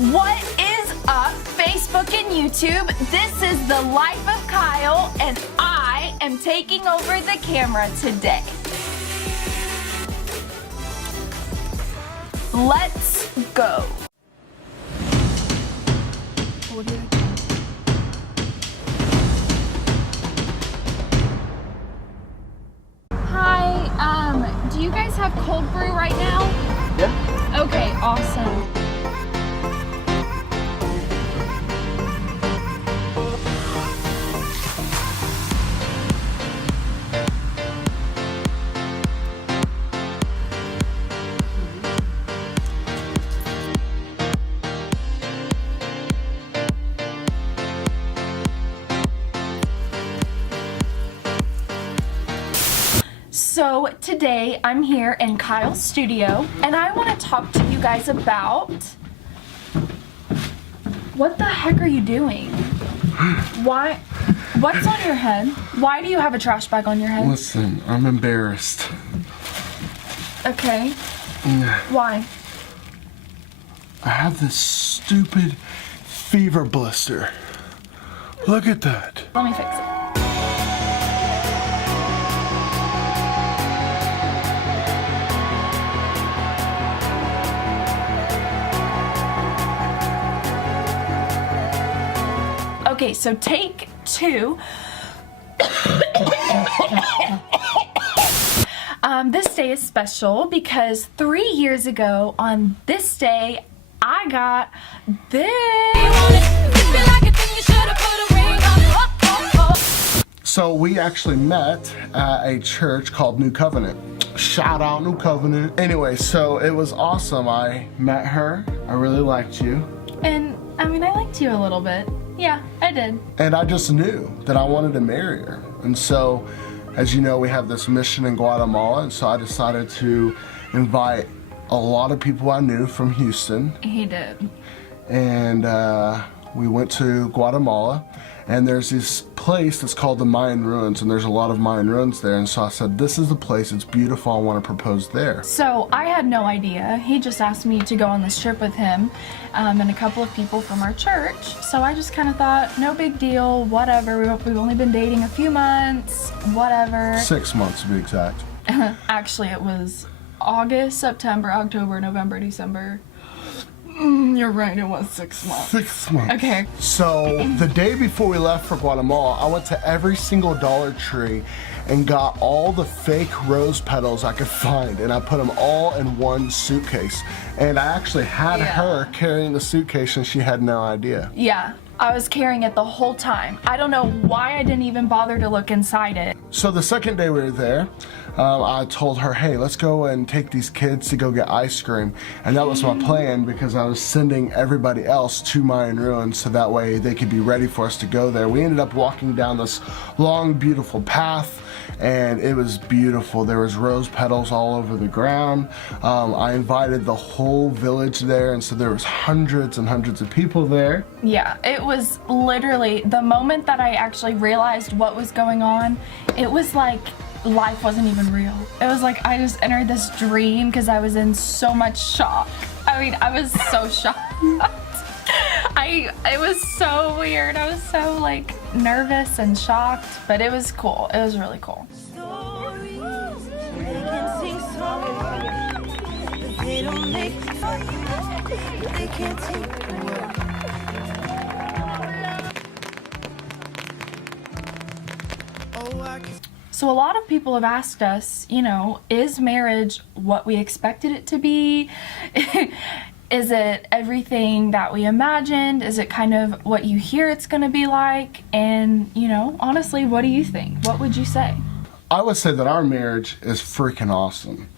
What is up, Facebook and YouTube? This is the life of Kyle, and I am taking over the camera today. Let's go. Hi, do you guys have cold brew right now? Yeah. Okay, awesome. So today I'm here in Kyle's studio and I want to talk to you guys about what the heck are you doing? What's on your head? Why do you have a trash bag on your head? Listen, I'm embarrassed. Okay. Why? I have this stupid fever blister. Look at that. Let me fix it. Okay, so take two. This day is special because 3 years ago on this day, I got this. So we actually met at a church called New Covenant. Shout out New Covenant. Anyway, so it was awesome. I met her. I really liked you. And I mean, I liked you a little bit. Yeah, I did. And I just knew that I wanted to marry her. And so, as you know, we have this mission in Guatemala, and so I decided to invite a lot of people I knew from Houston. He did. And we went to Guatemala, and there's this place that's called the Mayan Ruins, and there's a lot of Mayan ruins there. And so I said, this is the place, it's beautiful, I want to propose there. So I had no idea. He just asked me to go on this trip with him and a couple of people from our church. So I just kind of thought, no big deal, whatever. We've only been dating a few months, whatever. 6 months to be exact. Actually, it was August, September, October, November, December. You're right, it was 6 months. 6 months. Okay. So the day before we left for Guatemala, I went to every single Dollar Tree and got all the fake rose petals I could find, and I put them all in one suitcase. And I actually had her carrying the suitcase, and she had no idea. Yeah, I was carrying it the whole time. I don't know why I didn't even bother to look inside it. So the second day we were there, I told her, hey, let's go and take these kids to go get ice cream. And that was my plan, because I was sending everybody else to Mayan Ruins so that way they could be ready for us to go there. We ended up walking down this long, beautiful path, and it was beautiful. There was rose petals all over the ground. I invited the whole village there, and so there was hundreds and hundreds of people there. Yeah, it was literally the moment that I actually realized what was going on. It was like life wasn't even real. It was like I just entered this dream because I was in so much shock. I mean, I was so shocked. It was so weird. I was so like nervous and shocked, but it was cool. It was really cool. So a lot of people have asked us, you know, is marriage what we expected it to be? Is it everything that we imagined? Is it kind of what you hear it's going to be like? And, you know, honestly, what do you think? What would you say? I would say that our marriage is freaking awesome.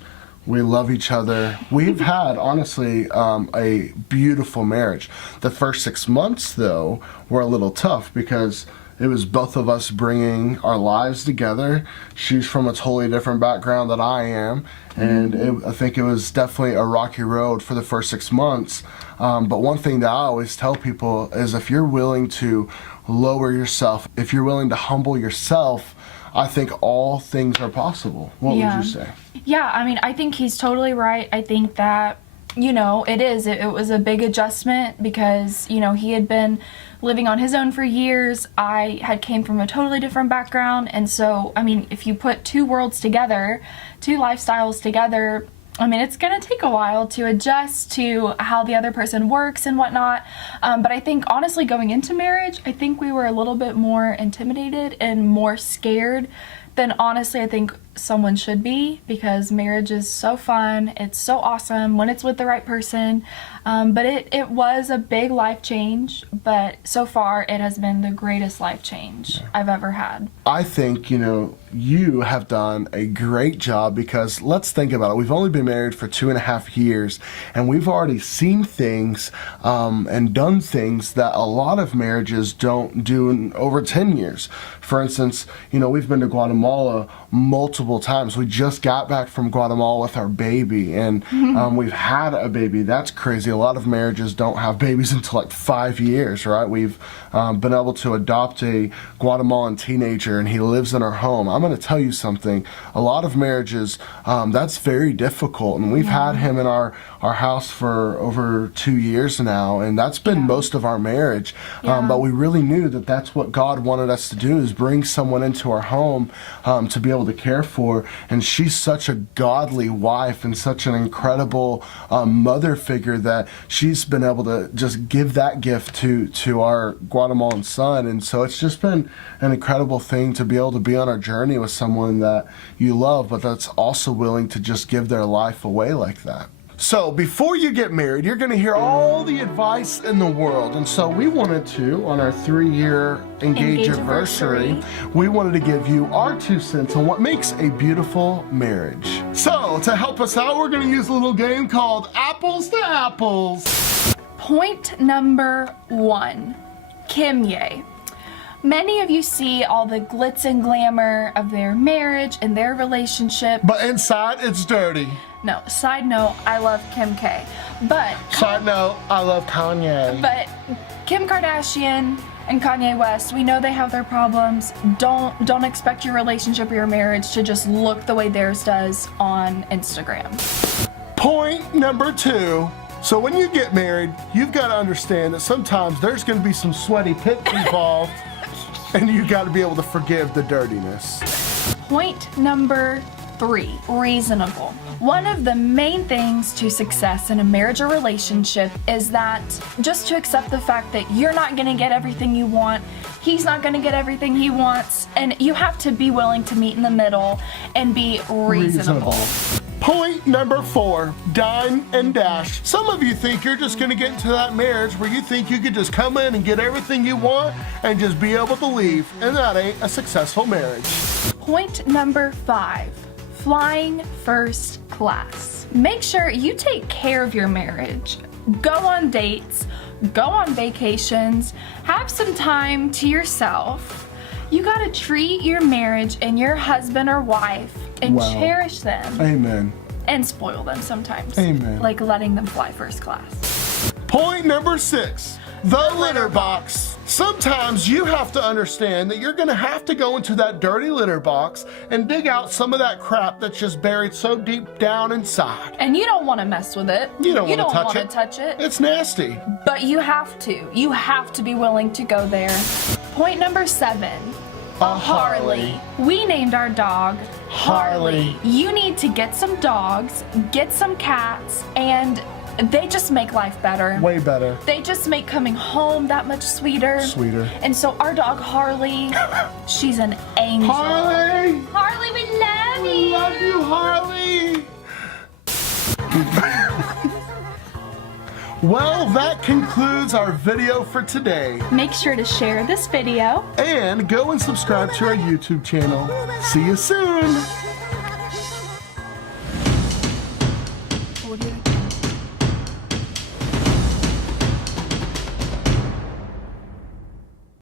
We love each other. We've had, honestly, a beautiful marriage. The first 6 months, though, were a little tough because it was both of us bringing our lives together. She's from a totally different background than I am, and I think it was definitely a rocky road for the first 6 months. But one thing that I always tell people is if you're willing to lower yourself, if you're willing to humble yourself, I think all things are possible. What would you say? Yeah, I mean, I think he's totally right. I think that you know, it was a big adjustment because, you know, he had been living on his own for years. I had came from a totally different background, and so, I mean, if you put two worlds together, two lifestyles together, I mean, it's gonna take a while to adjust to how the other person works and whatnot. But I think, honestly, going into marriage, I think we were a little bit more intimidated and more scared than, honestly, I think someone should be, because marriage is so fun. It's so awesome when it's with the right person. But it was a big life change, but so far it has been the greatest life change I've ever had. I think, you know, you have done a great job, because let's think about it. We've only been married for 2.5 years, and we've already seen things and done things that a lot of marriages don't do in over 10 years. For instance, you know, we've been to Guatemala multiple times. We just got back from Guatemala with our baby, and we've had a baby. That's crazy. A lot of marriages don't have babies until like 5 years, right? We've been able to adopt a Guatemalan teenager, and he lives in our home. I'm going to tell you something. A lot of marriages, that's very difficult, and we've had him in our house for over 2 years now, and that's been most of our marriage. But we really knew that that's what God wanted us to do, is bring someone into our home to be able to care for. And she's such a godly wife and such an incredible mother figure that she's been able to just give that gift to our Guatemalan son. And so it's just been an incredible thing to be able to be on our journey with someone that you love, but that's also willing to just give their life away like that. So before you get married, you're going to hear all the advice in the world. And so we wanted to, on our 3-year engage anniversary, we wanted to give you our 2 cents on what makes a beautiful marriage. So to help us out, we're going to use a little game called Apples to Apples. Point number 1, Kimye. Many of you see all the glitz and glamour of their marriage and their relationship. But inside, it's dirty. No, side note, I love Kim K. But side note, I love Kanye. But Kim Kardashian and Kanye West, we know they have their problems. Don't expect your relationship or your marriage to just look the way theirs does on Instagram. Point number 2. So when you get married, you've got to understand that sometimes there's going to be some sweaty pits involved, and you got to be able to forgive the dirtiness. Point number 3, reasonable. One of the main things to success in a marriage or relationship is that just to accept the fact that you're not going to get everything you want, he's not going to get everything he wants, and you have to be willing to meet in the middle and be reasonable. Point number 4, dine and dash. Some of you think you're just gonna get into that marriage where you think you could just come in and get everything you want and just be able to leave, and that ain't a successful marriage. Point number 5, flying first class. Make sure you take care of your marriage. Go on dates, go on vacations, have some time to yourself. You gotta treat your marriage and your husband or wife and cherish them. Amen. And spoil them sometimes. Amen. Like letting them fly first class. Point number 6, the litter box. Sometimes you have to understand that you're gonna have to go into that dirty litter box and dig out some of that crap that's just buried so deep down inside. And you don't wanna mess with it. You don't wanna touch it. It's nasty. But you have to. You have to be willing to go there. Point number 7. A Harley. We named our dog Harley. You need to get some dogs, get some cats, and they just make life better. Way better. They just make coming home that much sweeter. Sweeter. And so our dog Harley, she's an angel. Harley! Harley, we love you! We love you, Harley! Well, that concludes our video for today. Make sure to share this video. And go and subscribe to our YouTube channel. See you soon! What do you